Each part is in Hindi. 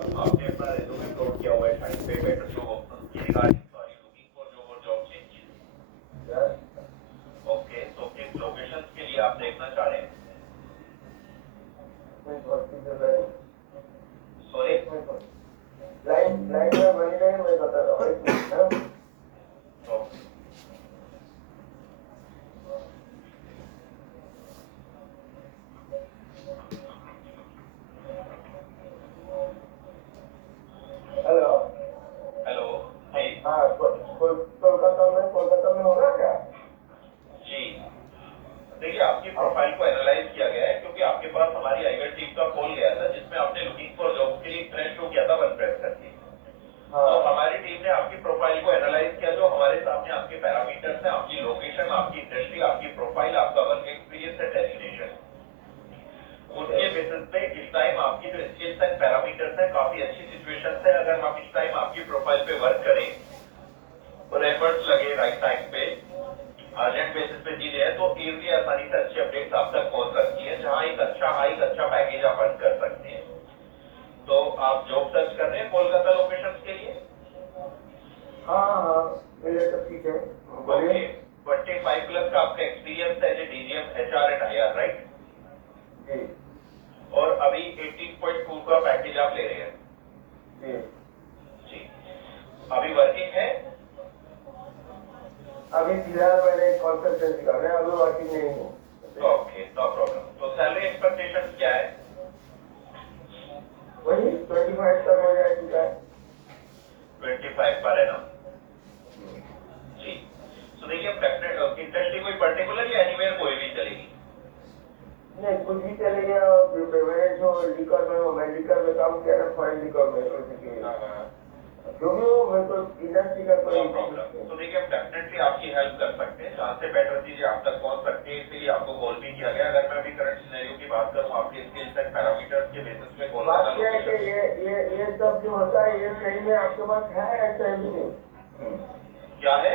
आपने अपना रिज्यूमे अपलोड किया हुआ है साइट पे बेटर जॉब ऑप्शंस की regarding sorry looking for job और जॉब चेंजेस। ओके, तो किस लोकेशंस के लिए आप देखना चाह रहे हैं? सॉरी, लाइन लाइन में बनी रहे, मैं बता रहा हूँ, एक मिनट ना। ओके। हेलो। हेलो जी। हाँ, कोलकाता में होगा क्या? जी, देखिए आपकी प्रोफाइल को एनालाइज किया गया है क्योंकि आपके पास हमारी आईवेट टीम का कॉल गया था जिसमें आपने लुकिंग फॉर जॉब के लिए फ्रेश शो किया था वन प्रेस करके। हाँ। तो हमारी टीम ने आपकी प्रोफाइल को एनालाइज किया, जो हमारे सामने आपके पैरामीटर्स हैं, आपकी लोकेशन, आपकी इंडस्ट्री, आपकी प्रोफाइल, आपका वर्क एक्सपीरियंस है, डेजिग्नेशन, उसके बेसिस पे इस टाइम आपकी जो स्किल्स एंड पैरामीटर्स है काफी अच्छी सिचुएशन है। अगर हम इस टाइम आपकी प्रोफाइल पे वर्क करें और एफर्ट्स लगे राइट टाइम पे अर्जेंट बेसिस पे चीजें हैं तो इजीली आसानी से अच्छी अपडेट्स आप तक पहुंच सकती है, जहां एक अच्छा हाइक अच्छा पैकेज आप अर्न कर सकते हैं। तो आप जॉब सर्च कर रहे हैं कोलकाता लोकेशन के लिए? हाँ हाँ, मेरे तो ठीक है, बोलिए। ओके, 25 प्लस का आपका एक्सपीरियंस है DGM HR and IR, right? जी और अभी 18.2 का पैकेज आप ले रहे हैं? जी। जी। अभी वर्किंग है? अभी फिलहाल मैंने कंसल्टेंसी कर रहा है, अभी वर्किंग नहीं हूँ। Okay, no problem. तो सैलरी एक्सपेक्टेशन क्या है? वही 25 तक हो जाए चुका है। 25 पर है ना? जी। तो देखिए डेफिनेट इंडस्ट्री कोई पर्टिकुलर या एनीवेयर कोई भी चलेगी? नहीं, कुछ भी चलेगा। मैंने जो लिकर में हो, मैं लिकर में काम किया था, फाइन लिकर में जो भी हो, मेरे को इंडस्ट्री का नो कोई प्रॉब्लम। नहीं। तो देखिए हम डेफिनेटली आपकी हेल्प कर सकते हैं, जहाँ से बेटर चीजें आप तक पहुंच सकती है, इसलिए आपको कॉल भी किया गया। अगर मैं अभी करंट सिनेरियो की बात करूँ आपके स्किल्स एंड पैरामीटर्स के बेसिस पे बात कोलकाता क्या है कि लोकेशन ये सब जो होता है, ये सही में आपके पास है ऐसा ही नहीं। क्या है?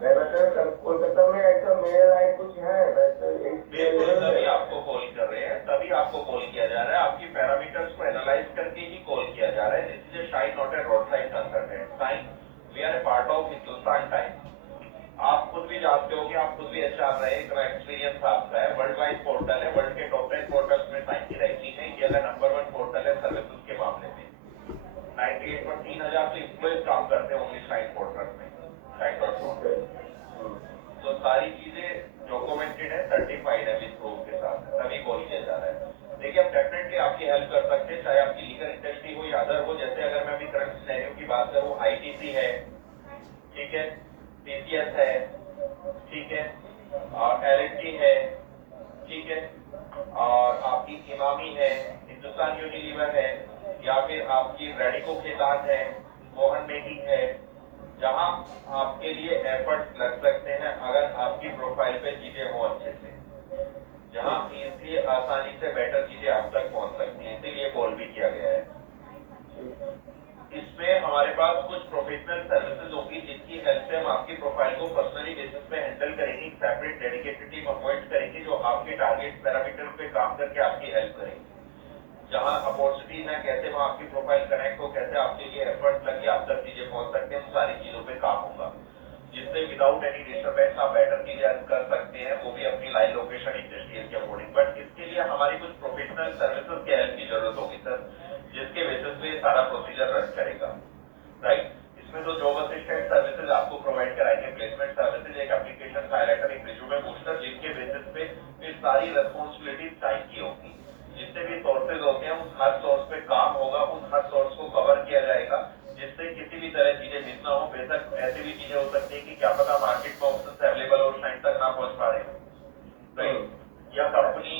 मैं बता रहा हूँ, कोलकाता में ऐसा मेरे लायक कुछ है वैसे एक बिल्कुल, लेवल तभी में। आपको कॉल कर रहे हैं, तभी आपको कॉल किया जा रहा है, आपकी पैरामीटर्स को एनालाइज करके ही कॉल किया जा रहा है। This is a shine not a road side consultant sign, we are a part of Hindustan time. आप खुद भी जानते हो कि आप खुद भी एचआर रहे, इतना एक्सपीरियंस आपका है। वर्ल्ड वाइड पोर्टल है, वर्ल्ड के टॉप 10 पोर्टल्स में साइन की रैंकिंग है, इंडिया का नंबर 1 पोर्टल है सर्विसेज के मामले में। 98 पर 3000 से इम्प्लॉइज काम करते हैं ओनली शाइन पोर्टल में, शाइन डॉट कॉम ठीक है। में। तो सारी चीजें डॉक्यूमेंटेड है, सर्टिफाइड है विद प्रूफ के साथ, तभी कॉल किया जा रहा है। देखिए हम डेफिनेटली आपकी हेल्प कर सकते हैं, चाहे आपकी लीगल इंडस्ट्री हो या अदर हो। जैसे अगर मैं अभी करंट सिनेरियो की बात करूं, आईटीसी है, ठीक है, टीसीएस है, ठीक है, और एलएनटी है, ठीक है, और आपकी इमामी है, हिंदुस्तान यूनिलीवर है, या फिर आपकी रेडिको खेतान है, मोहन मेकिंग है, जहां आपके लिए एफर्ट्स लग सकते हैं अगर आपकी प्रोफाइल पे चीजें हो अच्छे से, जहां इजीली आसानी से बेटर चीजें आप तक पहुंच सकती हैं, इसीलिए कॉल भी किया गया है। इसमें हमारे पास कुछ प्रोफेशनल सर्विसेज होंगी जिनकी हेल्प से हम आपकी प्रोफाइल को पर्सनली बेसिस पे हैंडल करेंगे। सेपरेट डेडिकेटेड टीम अपॉइंट करेंगे जो आपके टारगेट पैरामीटर पे काम करके आपकी हेल्प करेंगे। जहां अपॉर्चुनिटीज है, कैसे वहां आपकी प्रोफाइल कनेक्ट हो, कैसे आपके लिए एफर्ट लगे आप तक चीजें पहुंच सकते हैं, उन सारी चीजों पे काम होगा, जिससे विदाउट एनी डिस्टर्बेंस आप बेटर चीजें अर्न कर सकते हैं, वो भी अपनी लाइन लोकेशन इंडस्ट्रियल के अकॉर्डिंग। बट इसके लिए हमारी कुछ प्रोफेशनल सर्विसेज के हेल्प की जरूरत होगी सर, जिसके बेसिस पे सारा प्रोसीजर रन करेगा, राइट? इसमें तो जॉब असिस्टेंट सर्विसेज आपको प्रोवाइड कराएंगे, प्लेसमेंट सर्विसेज, एक एप्लीकेशन हाईलाइटर, एक रिज्यूमे बूस्टर, जिनके बेसिस पे फिर सारी रेस्पॉन्सिबिलिटीज साइन की होगी। जितने भी सोर्सेज होते हैं उन हर सोर्स पे काम होगा, उन हर सोर्स को कवर किया जाएगा, जिससे किसी भी तरह चीजें मिस ना हो। बेशक ऐसी भी चीजें हो सकती है कि क्या पता मार्केट में ऑप्शन अवेलेबल और साइट तक ना पहुंच पा रहे हो, राइट? या कंपनी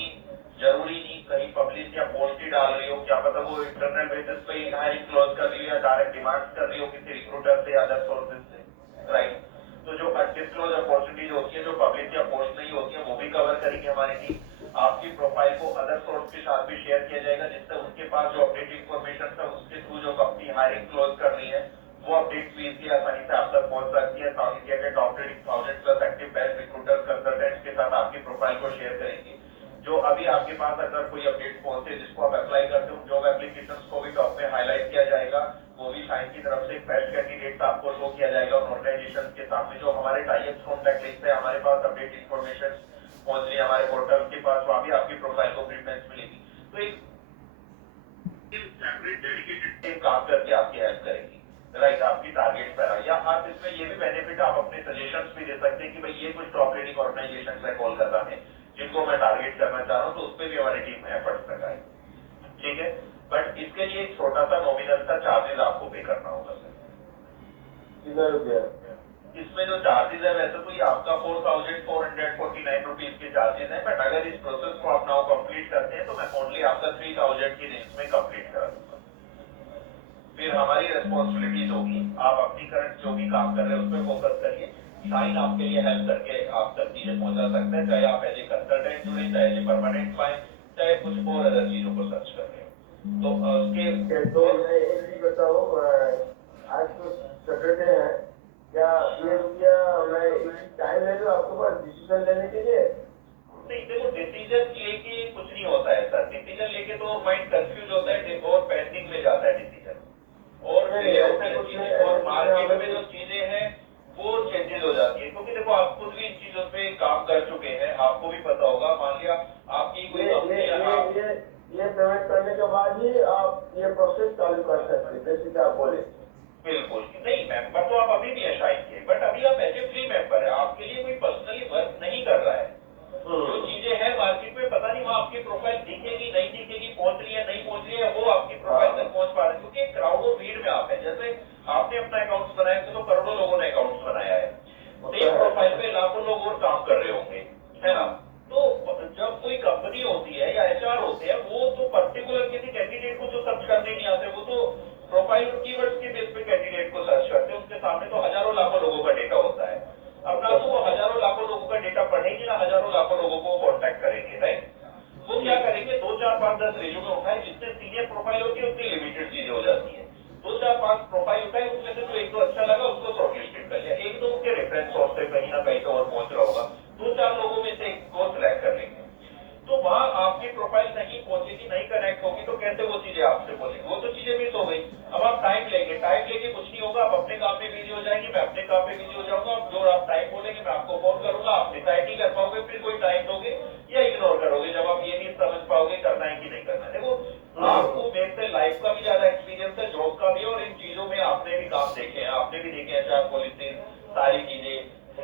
जरूरी नहीं कहीं पब्लिश या पोस्ट ही डाल रही हो, क्या पता वो इंटरनल बेसिस पे ही हायरिंग क्लोज कर रही हो या डायरेक्ट डिमांड कर रही हो किसी रिक्रूटर से या अदर सोर्सेज से, राइट? तो जो अनडिस्क्लोज अपॉर्चुनिटीज होती है, जो पब्लिक या पोस्ट नहीं होती है, वो भी कवर करेगी हमारी टीम। आपकी प्रोफाइल को अदर सोर्स के साथ भी शेयर किया जाएगा, जिससे उनके पास जो अपडेट इन्फॉर्मेशन है उसके थ्रू जो कंपनी हायरिंग क्लोज कर रही है वो अपडेट भी इतनी आसानी से आप तक पहुंच सकती है। साउथ इंडिया के top rating 1000 plus active best recruiter consultants के साथ आपकी प्रोफाइल को शेयर करेंगे। जो अभी आपके पास अगर कोई अपडेट पहुंचे जिसको आप अप्लाई करते हो, जॉब एप्लीकेशंस को भी टॉप मूवी साइन की तरफ से बेस्ट कैंडिडेट आपको शो किया जाएगा उन ऑर्गेनाइजेशन के सामने जो हमारे टाइप्स कॉन्टैक्ट लिस्ट है, हमारे पास अपडेट इन्फॉर्मेशन पहुंच रही है हमारे पोर्टल के पास, वहां भी आपकी प्रोफाइल को प्रेफरेंस मिलेगी। तो एक सेपरेट डेडिकेटेड टीम काम करके आपकी हेल्प करेगी, राइट, आपकी टारगेट पर। या आप इसमें ये भी बेनिफिट आप अपने सजेशंस भी दे सकते हैं कि भाई ये कुछ टॉप रेटिंग ऑर्गेनाइजेशन है कोलकाता में जिनको मैं टारगेट करना चाह रहा हूँ, तो उस पर भी हमारी टीम एफर्ट्स लगाए, ठीक है। बट इसके लिए एक छोटा सा नॉमिनल सा चार्जेस आपको पे करना होगा सर। कितना रुपया? इसमें जो चार्जेस है वैसे तो ये आपका 4,449 रुपीज के चार्जेस है, बट अगर इस प्रोसेस को आप नाउ कंप्लीट करते हैं तो मैं ओनली आपका 3,000 की रेंज में कंप्लीट करा दूंगा। फिर हमारी रेस्पॉन्सिबिलिटीज होगी, आप अपनी करंट जो भी काम कर रहे हैं उस पर फोकस करिए। साइन आपके लिए हेल्प करके आप तक चीजें पहुंचा सकते हैं, चाहे आप एज ए कंसल्टेंट जुड़े, चाहे एज ए परमानेंट पाए, चाहे कुछ और अदर चीजों को सर्च कर रहे हो। तो उसके तो मैं एक चीज बताऊँ, आज तो सैटरडे है, क्या ये रुपया मैं टाइम ले लूँ आपके पास डिसीजन लेने के लिए? नहीं, देखो डिसीजन लेके कुछ नहीं होता है सर, डिसीजन लेके तो माइंड कंफ्यूज होता है और पेंडिंग में जाता है डिसीजन, और और मार्केट में जो चीजें हैं वो चेंजेस हो जाती है, क्योंकि देखो आप खुद भी इन चीजों पे काम कर चुके हैं, आपको भी पता होगा। मान लिया आपकी कोई ये पेमेंट करने के बाद ही आप ये प्रोसेस चालू कर सकते हैं, जैसे आप बोले। बिल्कुल नहीं, मेंबर तो आप अभी भी है शायद के, बट अभी आप एज ए फ्री मेंबर है, आपके लिए कोई पर्सनली वर्क नहीं कर रहा है। जो चीजें हैं मार्केट में पता नहीं वहाँ आपकी प्रोफाइल दिखेगी नहीं दिखेगी, पहुंच रही है नहीं पहुंच रही है, वो आपकी प्रोफाइल तक पहुंच पा रही है, क्योंकि क्राउड और भीड़ में आप है। जैसे आपने अपना अकाउंट बनाया तो करोड़ों लोगों ने अकाउंट बनाया है, सेम प्रोफाइल पे लाखों लोग और काम कर रहे होंगे, है ना। तो जब कोई कंपनी होती है या एचआर होते हैं, वो तो पर्टिकुलर किसी कैंडिडेट को जो सर्च करने नहीं आते, वो तो प्रोफाइल और कीवर्ड्स के बेस पे कैंडिडेट को सर्च करते हैं। उनके सामने तो हजारों लाखों लोगों का डेटा होता है। अब ना तो वो हजारों लाखों लोगों का डेटा पढ़ेंगे, ना हजारों लाखों लोगों को कॉन्टैक्ट करेंगे, राइट। वो क्या करेंगे, 2 4 5 10 रिज्यूमे उठाए, जितने सीनियर प्रोफाइल होती है उतनी लिमिटेड चीजें हो जाती है। 2 4 5 प्रोफाइल उठाए, उसमें से जो एक दो अच्छा लगा उसको शॉर्टलिस्टेड कर लिया, एक दो उनके रेफरेंस सोर्स से कहीं ना कहीं तो और पहुंच रहा होगा, 2 4 लोगों में से एक को सिलेक्ट कर लेंगे। तो वहां आपकी प्रोफाइल नहीं पहुंचेगी, नहीं कनेक्ट होगी, तो कैसे वो चीजें आपसे बोलेंगे, वो तो चीजें मिस हो गई। अब आप टाइम लेके कुछ नहीं होगा, आप अपने काम में बिजी हो जाएंगे, मैं अपने काम में बिजी हो जाऊंगा। अब जो आप टाइम बोलेंगे मैं आपको फोन करूंगा, आप डिसाइड नहीं कर पाओगे, फिर कोई टाइम दोगे या इग्नोर करोगे, जब आप ये नहीं समझ पाओगे करना है कि नहीं करना है। देखो आपको मेरे से लाइफ का भी ज्यादा एक्सपीरियंस है, जॉब का भी, और इन चीजों में आपने भी काम देखे हैं, आपने भी देखे हैं एचआर पॉलिसी, सारी चीजें,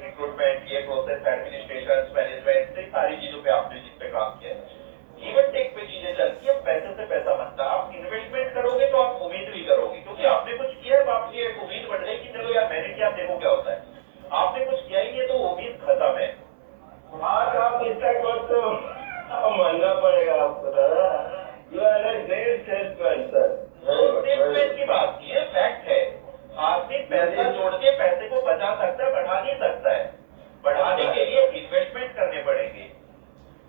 रिक्रूटमेंट, ये प्रोसेस, एडमिनिस्ट्रेशन, मैनेजमेंट, सारी चीजों पे आपने जिस पे काम किया है। गिव एंड टेक पे चीजें चलती है, पैसे से पैसा बनता है। आप इन्वेस्टमेंट करोगे तो आप उम्मीद भी करोगे, क्योंकि आपने कुछ किया है तो आपकी एक उम्मीद बढ़ गई कि चलो यार मैंने किया, देखो क्या होता है। आपने कुछ किया ही नहीं है तो उम्मीद खत्म है। आज आप इसका कोर्स तो मानना पड़ेगा आपको, you are a great salesman sir. Salesman की बात नहीं है, फैक्ट है। आदमी पैसा जोड़ के पैसे को बचा सकता है, बढ़ा नहीं सकता है। बढ़ाने के लिए इन्वेस्टमेंट करने पड़ेंगे।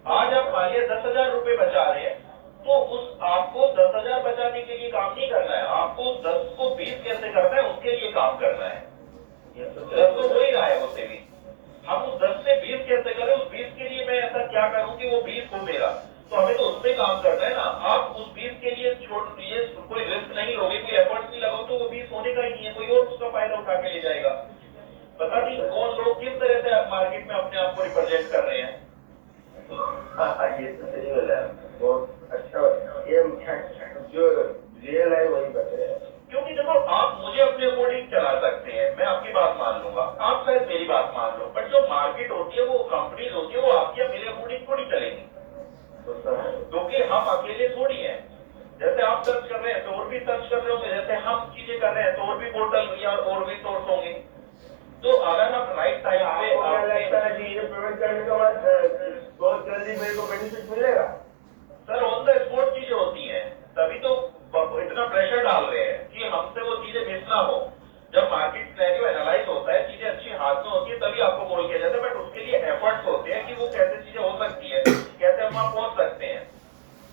आज आप मान लिया 10,000 रुपए बचा रहे हैं, तो उस आपको 10,000 बचाने के लिए काम नहीं करना है, आपको 10 को 20 कैसे करना है उसके लिए काम करना है। 10 तो हो ही रहा है वो सेविंग, हम उस 10 से 20 कैसे करें, उस 20 के लिए मैं ऐसा क्या करूं कि वो 20 हो मेरा, तो हमें तो उस पर काम करना है ना। आप उस 20 के लिए छोड़ दीजिए, कोई रिस्क नहीं लोगे, कोई एफर्ट्स नहीं लगाओ, तो वो 20 होने का ही नहीं है, कोई और उसका फायदा उठा के ले जाएगा। पता नहीं कौन लोग किस तरह से मार्केट में अपने आप को रिप्रेजेंट कर रहे हैं। ये तो सही बोला, बहुत अच्छा। ये जो रियल है वही बताया, क्योंकि देखो आप मुझे अपने अकॉर्डिंग चला सकते हैं, मैं आपकी बात मान लूंगा, आप शायद मेरी बात मान लो, बट जो मार्केट होती है, वो कंपनीज होती है, वो आपकी या मेरे अकॉर्डिंग थोड़ी चलेगी, क्योंकि हम अकेले थोड़ी हैं। जैसे आप सर्च कर रहे हैं तो और भी सर्च कर रहे होंगे, जैसे हम चीजें कर रहे हैं तो और भी पोर्टल या और भी सोर्स होंगे। तो अगर आप राइट टाइम पे लगता है कि ये पेमेंट करने के बाद बहुत जल्दी मेरे को बेनिफिट मिलेगा सर, ऑन द स्पॉट चीजें होती हैं, तभी तो इतना प्रेशर डाल रहे हैं कि हमसे वो चीजें मिस ना हो। जब मार्केट सिनेरियो एनालाइज होता है, चीजें अच्छी हाथ में होती है, तभी आपको कॉल किया जाता है, बट उसके लिए एफर्ट्स होते हैं कि वो कैसे चीजें हो सकती है, कैसे हम वहां पहुंच सकते हैं।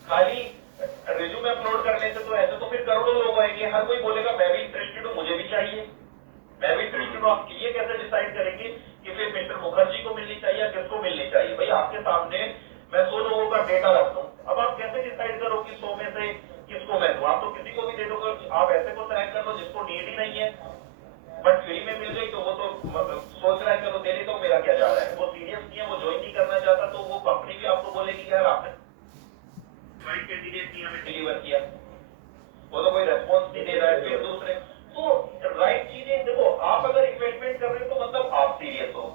खाली रिज्यूमे अपलोड करने से तो ऐसे तो फिर करोड़ों लोग आएंगे, हर कोई बोलेगा मैं भी इंटरेस्टेड हूँ, मुझे भी चाहिए, मैं भी इंटरेस्टेड हूँ। आप ये कैसे डिसाइड करेंगे कि फिर मिस्टर मुखर्जी को मिलनी चाहिए या किसको मिलनी चाहिए? भाई आपके सामने मैं 100 लोगों का डेटा रख दूं, अब आप कैसे डिसाइड करो कि 100 में से किसको मैं दूं? आप तो किसी किसी को भी दे दोगे, आप ऐसे को सेलेक्ट कर लो जिसको नीड ही नहीं है, बट फ्री में मिल गई तो वो तो सोच रहा है चलो दे देता हूँ, मेरा क्या जा रहा है, वो सीरियस नहीं है, वो ज्वाइन नहीं करना चाहता, तो वो कंपनी भी आपको बोलेगी यार आपने राइट कैंडिडेट नहीं हमें डिलीवर किया, वो तो कोई रेस्पॉन्स नहीं दे रहा है। फिर दूसरे तो राइट चीजें देखो, आप अगर इन्वेस्टमेंट कर रहे हो तो मतलब आप सीरियस हो,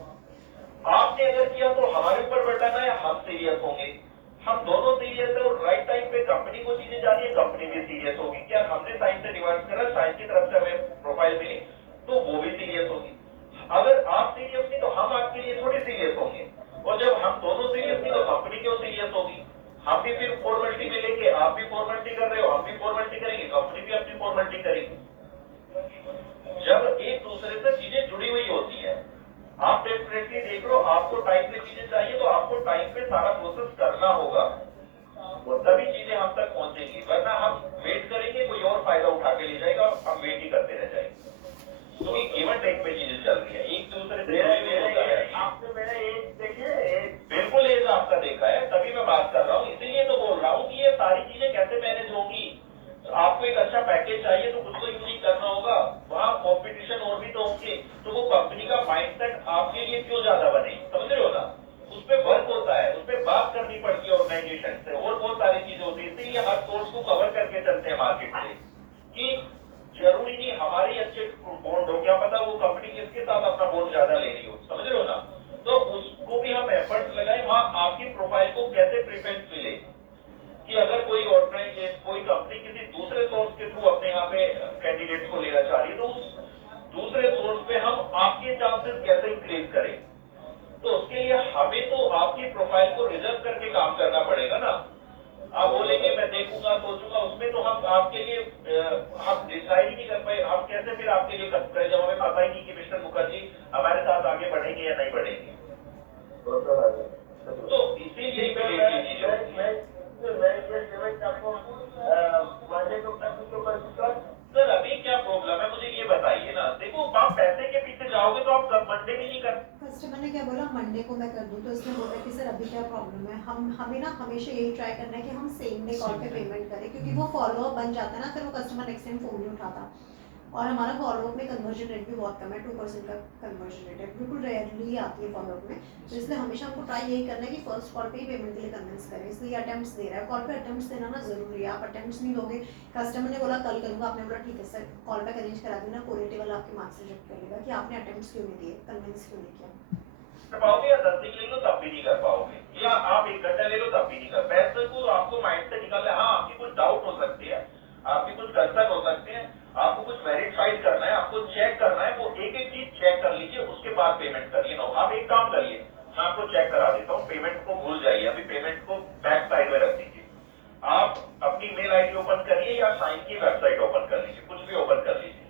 आपने अगर किया तो हमारे ऊपर बर्डन है, हम सीरियस होंगे, हम दोनों सीरियस है, और राइट टाइम पे कंपनी को चीजें जा रही है, कंपनी भी सीरियस होगी, क्या हमने साइन से डिमांड करा, साइन की तरफ से हमें प्रोफाइल मिली तो वो भी सीरियस होगी। अगर आप सीरियस नहीं तो हम आपके लिए थोड़ी सीरियस होंगे, और जब हम दोनों सीरियस नहीं तो कंपनी क्यों सीरियस होगी, हम भी फिर फॉर्मेलिटी में लेके, आप भी फॉर्मेलिटी कर रहे हो, हम भी फॉर्मेलिटी करेंगे, कंपनी भी अपनी फॉर्मेलिटी करेगी। जब एक दूसरे से चीजें जुड़ी हुई होती है, आप डेफिनेटली देख लो, आपको टाइम पे चीजें चाहिए तो आपको टाइम पे सारा प्रोसेस करना होगा, वो तभी चीजें हम तक पहुंचेंगी, वरना हम वेट करेंगे कोई और फायदा उठा के ले जाएगा, हम वेट ही करते रह जाएंगे, क्योंकि गिवन टेक पे चीजें चल रही है, एक दूसरे से होता है। आपने मेरा एज देखिए, बिल्कुल एज आपका देखा है, तभी मैं बात कर रहा हूँ, इसीलिए तो बोल रहा हूँ कि ये सारी चीजें कैसे मैनेज होंगी। तो आपको एक अच्छा पैकेज चाहिए तो कुछ तो यूनिक करना होगा, वहाँ कॉम्पिटिशन और भी तो होंगे, तो वो कंपनी का माइंडसेट आपके लिए क्यों ज्यादा बने, समझ रहे हो ना, उस पर वर्क होता है, उस पर बात करनी पड़ती है ऑर्गेनाइजेशन से, और बहुत सारी चीजें होती है, इसीलिए हर सोर्स को कवर करके चलते हैं मार्केट से, कि जरूरी नहीं हमारी अच्छे बॉन्ड हो, क्या पता वो कंपनी किसके साथ अपना बॉन्ड ज्यादा ले रही हो, समझ रहे हो ना, तो उसको भी हम एफर्ट्स लगाए, वहाँ आपकी प्रोफाइल को कैसे प्रेफरेंस मिले, कि अगर कोई ऑर्गेनाइजेशन, कोई कंपनी किसी दूसरे सोर्स के थ्रू अपने यहाँ पे कैंडिडेट को लेना चाह रही है, तो उस दूसरे सोर्स पे हम आपके चांसेस कैसे इंक्रीज करें, तो उसके लिए हमें तो आपकी प्रोफाइल को रिजर्व करके काम करना पड़ेगा ना। आप बोलेंगे मैं देखूंगा सोचूंगा, उसमें तो हम आपके लिए हम डिसाइड ही नहीं कर पाए, हम कैसे फिर आपके लिए कर पाए जब हमें पता ही नहीं कि मिस्टर मुखर्जी हमारे साथ आगे बढ़ेंगे या नहीं बढ़ेंगे। तो इसीलिए सर अभी क्या प्रॉब्लम है मुझे ये बताइए ना, देखो आप पैसे के पीछे जाओगे तो आप मंडे भी नहीं कर। कस्टमर ने क्या बोला मंडे को मैं कर दूं, तो इसने बोला कि सर अभी क्या प्रॉब्लम है, हमें ना हमेशा यही ट्राई करना है कि हम सेम डे कॉल पे पेमेंट करें, क्योंकि वो फॉलो अप बन जाता है ना, फिर वो कस्टमर नेक्स्ट टाइम फोन नहीं उठाता, और हमारा फॉलोअप में कन्वर्जन रेट भी बहुत कम है, 2% का कन्वर्जन रेट है, बिल्कुल रेयरली आती है फॉलोअप में, तो इसलिए हमेशा हमको ट्राई यही करना है कि फर्स्ट कॉल पे ही पेमेंट के लिए कन्विंस करें, इसलिए अटेम्प्ट्स दे रहा है, कॉल पे अटेम्प्ट्स देना ना जरूरी है, आप अटेम्प्ट्स नहीं दोगे, कस्टमर ने बोला कल करूँगा, आपने बोला ठीक है सर कॉल बैक अरेंज करा देना, क्वालिटी वाला आपके मार्क्स रिजेक्ट कर लेगा कि आपने अटेम्प्ट्स क्यों नहीं दिए, कन्विंस क्यों नहीं किया। कर पाओगे या 10 दिन ले लो तब भी नहीं कर पाओगे, या आप 1 घंटा ले लो तब भी नहीं कर, पैसे को आपको माइंड से निकालना है। हाँ आपकी कुछ डाउट हो सकती है, आपकी कुछ कंसर्न हो सकते हैं, आपको कुछ वेरीफाइड करना है, आपको चेक करना है, वो एक एक चीज चेक कर लीजिए, उसके बाद पेमेंट करिए ना। आप एक काम करिए, मैं आपको चेक करा देता हूँ, पेमेंट को भूल जाइए, अभी पेमेंट को बैक साइड में रख दीजिए, आप अपनी मेल आईडी ओपन करिए या साइन की वेबसाइट ओपन कर लीजिए, कुछ भी ओपन कर लीजिए।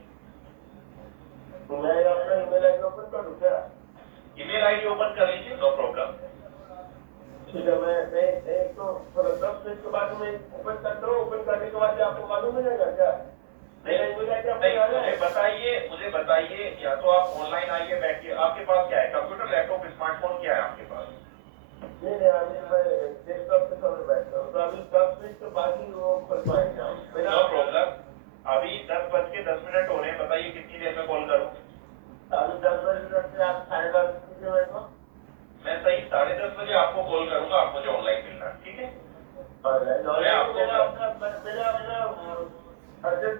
मैं अपना ईमेल आईडी ओपन कर दूं क्या? ईमेल आईडी ओपन कर लीजिए, नो प्रॉब्लम। ठीक है, मैं एक तो 10 मिनट के बाद में ओपन करता हूँ, ओपन करने के बाद आपको मालूम हो जाएगा क्या? मुझे बताइए, या तो आप ऑनलाइन आइए, बैठिए, आपके पास क्या है, कंप्यूटर, लैपटॉप, स्मार्टफोन क्या है आपके पास? नहीं, अभी मैं डेस्कटॉप पे समय बैठता हूँ, तो अभी 10 मिनट के बाद ही वो खोल पाएंगे आप। नो प्रॉब्लम, अभी 10:10 हो रहे हैं, बताइए कितनी देर में कॉल करूँ? अभी 10 बजे से आप 10:30 कीजिए मेरे को। मैं सही 10:30 बजे आपको कॉल करूंगा, आप मुझे ऑनलाइन मिलना, ठीक है? मैं आपको मेरा अर्जेंट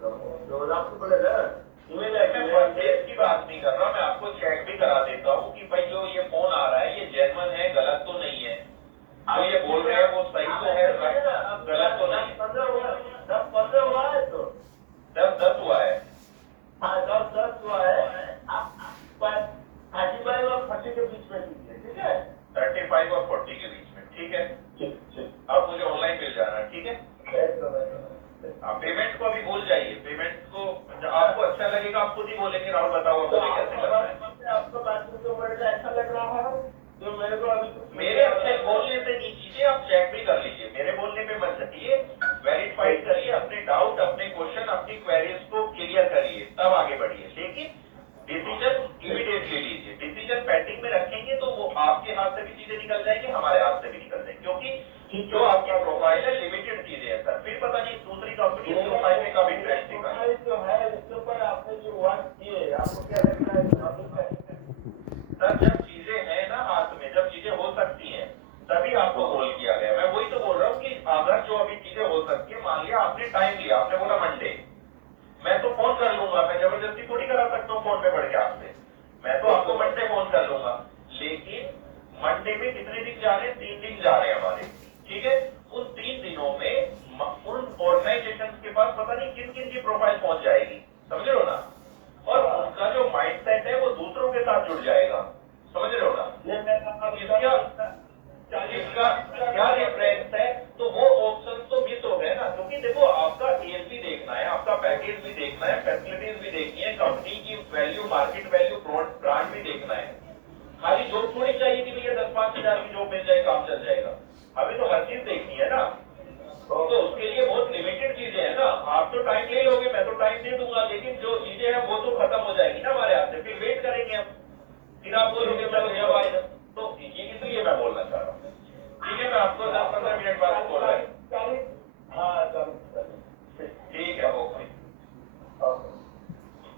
तो आपको बोलेगा ईमेल मैं परचेज की बात नहीं कर रहा, मैं आपको चेक भी करा देता हूँ कि भाई जो ये फोन आ रहा है ये जेन्युइन है, गलत तो नहीं है, जो ये बोल रहे हैं वो सही तो है, गलत तो नहीं। 10-15 हुआ है, तो 10 हुआ है। हाँ 10 हुआ है। आप 35 और 40 के बीच में कीजिए, ठीक है? 35 और 40 के बीच में, ठीक है? ठीक। आप मुझे ऑनलाइन मिल जाना, ठीक है? आप पेमेंट को अभी भूल जाइए, पेमेंट को आपको अच्छा लगेगा आप खुद ही बोलेंगे राहुल बताओ मुझे कैसे करना है। आपको बात आपने टाइम लिया, आपने बोला मंडे, मैं तो फोन कर लूंगा, मैं जबरदस्ती थोड़ी करा सकता हूँ फोन पे पढ़ के आपसे, मैं तो आपको मंडे फोन कर लूंगा। लेकिन मंडे में कितने दिन जा रहे हैं? 3 दिन जा रहे हैं हमारे, ठीक है। उन 3 दिनों में उन ऑर्गेनाइजेशन के पास पता नहीं किन किन की प्रोफाइल पहुंच जाएगी, समझ रहे हो ना, और उनका जो माइंडसेट है वो दूसरों के साथ जुड़ जाएगा, समझ रहे हो ना। इसका क्या रेफरेंस है, तो वो ऑप्शन तो मिस हो गए ना, क्योंकि देखो आपका एज भी देखना है, आपका पैकेज भी देखना है, फैसिलिटीज भी देखनी है, कंपनी की वैल्यू, मार्केट वैल्यू, ब्रांड भी देखना है। खाली जॉब थोड़ी चाहिए कि भैया 10-5 हजार की जॉब मिल जाए, काम चल जाएगा, हमें तो हर चीज देखनी है ना। तो उसके लिए बहुत लिमिटेड चीजें हैं ना। आप तो टाइम ले लोगे, मैं तो टाइम दे दूंगा, लेकिन जो चीजें हैं वो तो खत्म हो जाएगी ना हमारे हाथ से, फिर वेट करेंगे हम, फिर आप बोलोगे चलो जब आए, तो ये इसलिए मैं बोलना चाह रहा हूँ। ठीक है, मैं आपको 10-15 मिनट बाद बोल रहा हूँ। ठीक है, ओके।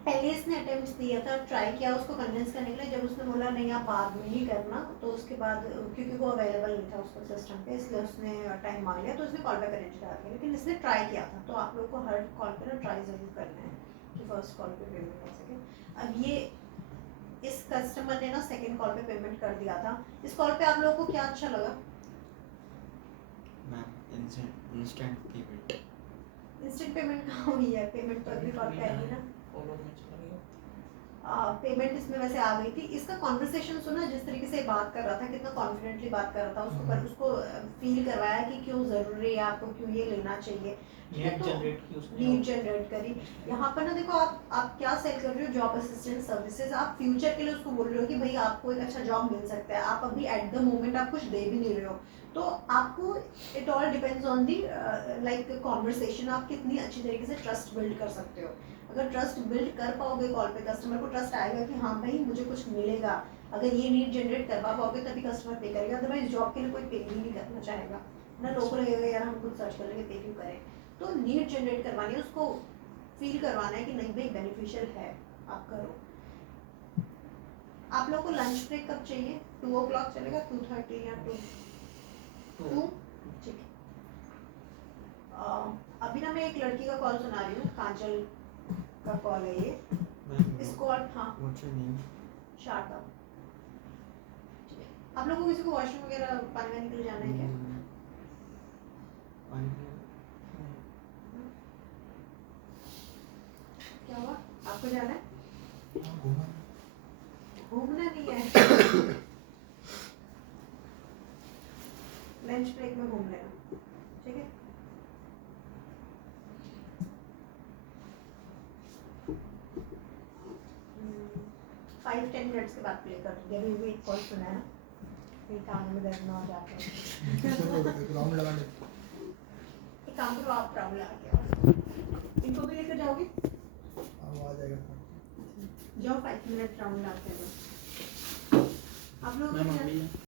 पहले इसने अटेम्प्ट दिया था, ट्राई किया उसको कन्विंस करने के लिए, जब उसने बोला नहीं आप बाद में ही करना, तो उसके बाद क्योंकि वो अवेलेबल नहीं था उसका सिस्टम पे, इसलिए उसने टाइम मांग लिया, तो उसने कॉल बैक अरेंज करा दिया। लेकिन इसने ट्राई किया था, तो आप लोग को हर कॉल पे ना ट्राई ज़रूर करना है कि फर्स्ट कॉल पे पेमेंट कर सके। अब ये इस कस्टमर ने ना सेकेंड कॉल पे पेमेंट कर दिया था। इस कॉल पे आप लोगों को क्या अच्छा लगा? Ma'am instant payment. Instant payment कहाँ हुई है? पेमेंट तो अगली कॉल पे आएगी ना। पेमेंट इसमें वैसे आ गई थी। इसका कॉन्वर्सेशन सुना, जिस तरीके से बात कर रहा था, कितना कॉन्फिडेंटली बात कर रहा था, उसको पर उसको फील करवाया कि क्यों ज़रूरी है, आपको क्यों ये लेना चाहिए। लीड जनरेट की उसने, लीड जनरेट करी। यहाँ पर ना देखो, आप क्या सेल कर रहे हो? Job assistant services. आप फ्यूचर के लिए उसको बोल रहे हो कि भाई आपको एक अच्छा जॉब मिल सकता है, आप अभी एट द मोमेंट आप कुछ दे भी नहीं रहे हो, तो आपको it all depends on the like conversation, आप कितनी अच्छी तरीके से ट्रस्ट बिल्ड कर सकते हो। अगर ट्रस्ट बिल्ड कर पाओगे कॉल पे, कस्टमर को ट्रस्ट आएगा कि हाँ भाई मुझे कुछ मिलेगा, अगर ये नीड जनरेट करवा पाओगे तभी कस्टमर पे करेगा, अदरवाइज जॉब के लिए कोई पे ही नहीं करना चाहेगा ना। लोगों को लगेगा यार हम कुछ सर्च कर लेंगे, पे क्यों करें। तो नीड जनरेट करवानी है, उसको फील करवाना है कि नहीं भाई बेनिफिशियल है, आप करो। आप लोगों को लंच ब्रेक कब चाहिए? 2 o'clock चलेगा, 2:30 या 2? ठीक है। अभी ना मैं एक लड़की का कॉल सुना रही हूँ, काजल का कॉल है ये। इस कॉल, हाँ, व्हाट्स योर नेम? शारदा। आप लोगों को किसी को वॉशरूम वगैरह पानी वानी के लिए जाना है क्या? क्या हुआ? आपको जाना है? घूमना नहीं है, लंच ब्रेक में घूम लेना, ठीक है। हम्म, 5-10 मिनट्स के बाद प्ले कर दूँगी। अभी भी एक कॉल सुना है ना, फिर कान में दर्द ना हो जाता है। राउंड लगा ले। एक काम करो, आप राउंड लगा के आओ। इनको भी लेकर जाओगे? आ जाएगा। जाओ 5 मिनट राउंड लगा के आओ। आप लोग मैम अभी